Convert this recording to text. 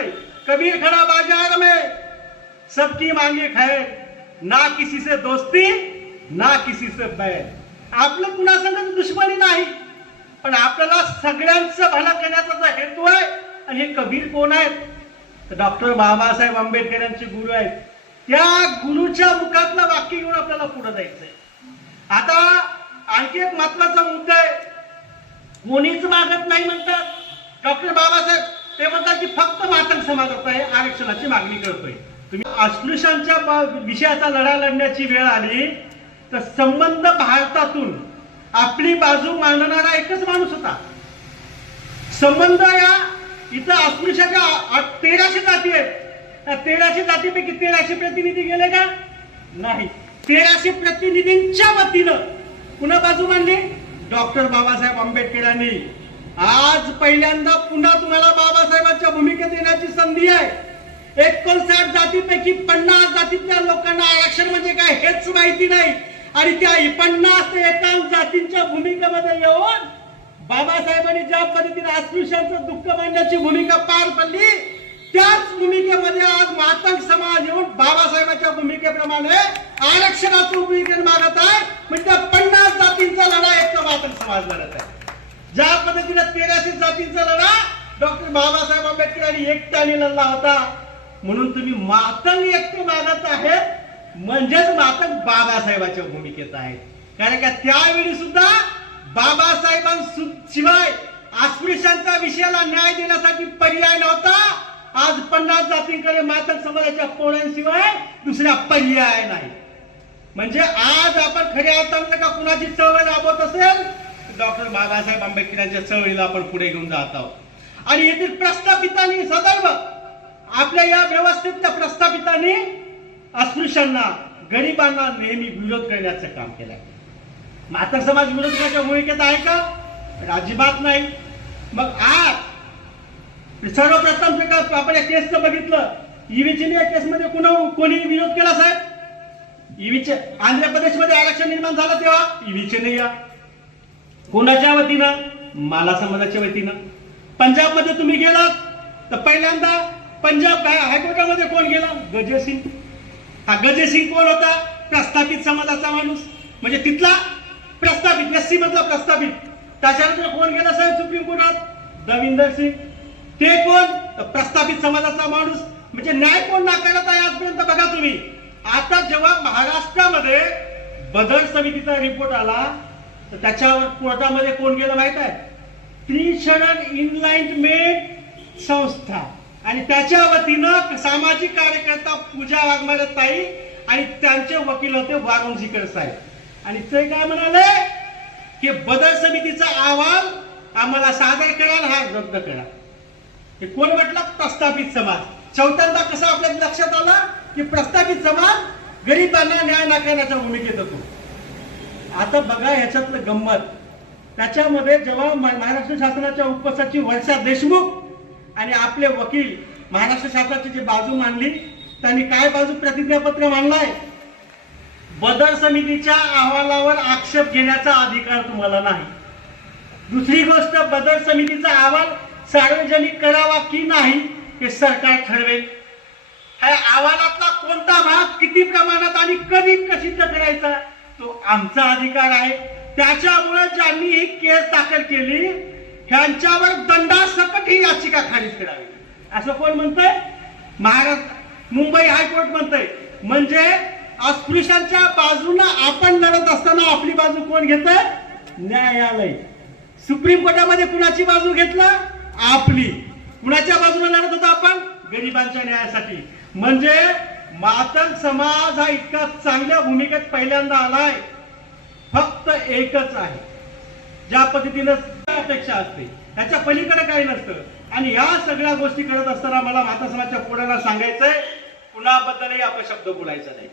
नहीं, कबीर खड़ा बाजार में, सबकी मांगे खैर, ना किसी से दोस्ती ना किसी से बैर. आपलं कुणासंग दुश्मनी नाही, पण आपल्याला सगळ्यांचं भलं करण्याचा हेतू आहे. आणि हे कबीर कोण आहेत? डॉक्टर बाबासाहेब आंबेडकर यांचे गुरु आहेत. त्या गुरुच्या मुखातलं वाक्य घेऊन आपल्याला पुढे जायचंय. आता आणखी एक महत्वाचा मुद्दा आहे. कोणीच मागत नाही म्हणतात डॉक्टर बाबासाहेब. ते म्हणतात की फक्त मातंग समाजात आहे आरक्षणाची मागणी करतोय. तुम्ही अस्पृश्यांच्या विषयाचा लढा लढण्याची वेळ आली तर संबंध भारतातून आपली बाजू मांडणारा एकच माणूस होता. संबंध या इथं अस्पृश्याच्या 1300 जाती आहेत. 1300 जातीपैकी 1300 प्रतिनिधी गेले का? नाही. 1300 प्रतिनिधींच्या वतीनं पुन्हा बाजू मांडली डॉक्टर बाबासाहेब आंबेडकरांनी. आज पहिल्यांदा पुन्हा तुम्हाला बाबासाहेबांच्या भूमिकेत येण्याची संधी आहे. 59 जातीपैकी 50 जातीतल्या लोकांना आरक्षण म्हणजे काय हेच माहिती नाही. आणि त्या 50 ते 51 जातींच्या भूमिकेमध्ये येऊन बाबासाहेबांनी ज्या पद्धतीने अस्पृश्यांचं दुःख मांडण्याची भूमिका पार पडली त्याच भूमिकेमध्ये आज मातंग समाज येऊन बाबासाहेबांच्या भूमिकेप्रमाणे आरक्षणाचं भूमिकेत मागत आहे. म्हणजे त्या 50 जातींचा लढा एक मातंग समाज लढत आहे. ज्या पद्धतीने 1300 जातींचा लढा डॉक्टर बाबासाहेब आंबेडकरांनी एकट्याने लढला होता. म्हणून तुम्ही मातंग एकटे मागत आहेत म्हणजेच मातंग बाबासाहेबांच्या भूमिकेत आहेत. कारण का त्यावेळी सुद्धा बाबासाहेबांशिवाय अस्पृश्यांच्या विषयाला न्याय देण्यासाठी पर्याय नव्हता. आज 50 जातींकडे मातंग समाजाच्या पोळ्यांशिवाय दुसरा पर्याय नाही. म्हणजे आज आपण खऱ्या अर्थाने का कुणाची चळवळ राबवत असेल डॉक्टर बाबासाहेब आंबेडकरांच्या चळवळीला आपण पुढे घेऊन जात आहोत. आणि येथील प्रस्थापितांनी सदैव आपल्या या व्यवस्थेतल्या प्रस्थापितांनी अस्पृश्यांना गरिबांना नेहमी विरोध करण्याचं काम केलंय. मातंग समाज विरोधाच्या भूमिकेत आहे का? अजिबात नाही. मग आज सर्वप्रथम आपण या केसचं बघितलं. ईव्हीच्या केसमध्ये कोणी विरोध केला साहेब? ईव्हीचे आंध्र प्रदेशमध्ये आरक्षण निर्माण झालं तेव्हा ईव्हीचे नाही या कोणाच्या वतीनं? माला समाजाच्या वतीनं. पंजाब मध्ये तुम्ही गेलात तर पहिल्यांदा पंजाब हायकोर्टामध्ये कोण गेला? गजेसिंग. हा गजेसिंग कोण होता? प्रस्थापित समाजाचा माणूस. म्हणजे तिथला प्रस्थापित एससी मधला प्रस्थापित. त्याच्यानंतर कोण गेला साहेब सुप्रीम कोर्टात? दविंदर सिंग. ते कोण? प्रस्थापित समाजाचा माणूस. म्हणजे न्याय कोण नाकारत आहे आजपर्यंत बघा तुम्ही. आता जेव्हा महाराष्ट्रामध्ये बदल समितीचा रिपोर्ट आला तर त्याच्यावर कोर्टामध्ये कोण गेलं माहित आहे? त्रिशरण इनलाइटमेंट संस्था आणि त्याच्या वतीनं सामाजिक कार्यकर्ता पूजा वाघमारे ताई आणि त्यांचे वकील होते वारुंजीकर साहेब. आणि ते काय म्हणाले की बदल समितीचा अहवाल आम्हाला सादर कराल, हा रद्द करा. हे कोण म्हटलं? प्रस्थापित समाज. चौथ्यांदा कसं आपल्या लक्षात आलं की प्रस्थापित समाज गरिबांना न्याय नाकारण्याच्या भूमिकेत होतो. आता बघा ह्याच्यातलं गंमत. त्याच्यामध्ये जेव्हा महाराष्ट्र शासनाच्या उपसचिव वर्षा देशमुख आणि आपले वकील महाराष्ट्र शासनाची जी बाजू मांडली त्यांनी काय बाजू प्रतिज्ञापत्र मांडलाय? बदल समितीच्या अहवालावर आक्षेप घेण्याचा अधिकार तुम्हाला नाही. दुसरी गोष्ट, बदल समितीचा अहवाल सार्वजनिक करावा की नाही हे सरकार ठरवेल. ह्या अहवालातला कोणता भाग किती प्रमाणात आणि कधी प्रसिद्ध करायचा तो आमचा अधिकार आहे. त्याच्यामुळे ज्यांनी ही केस दाखल केली ह्यांच्यावर दंडासकट ही याचिका खारिज करावी असं कोण म्हणतंय? महाराष्ट्र मुंबई हायकोर्ट म्हणतंय. म्हणजे अस्पृश्यांच्या बाजूने आपण लढत असताना आपली बाजू कोण घेतंय? न्यायालय. सुप्रीम कोर्टामध्ये कुणाची बाजू घेतला? आपली. कुणाच्या बाजूने लढत होतो आपण? गरिबांच्या न्यायासाठी. म्हणजे मातंग समाज हा इतका चांगल्या भूमिकेत पहिल्यांदा आलाय. फक्त एकच आहे, ज्या पद्धतीने अपेक्षा असते त्याच्या पलीकडे काही नसतं. आणि या सगळ्या गोष्टी करत असताना मला मातंग समाजाच्या पुढाऱ्यांना सांगायचंय कुणाबद्दलही अपशब्द बोलायचा नाही.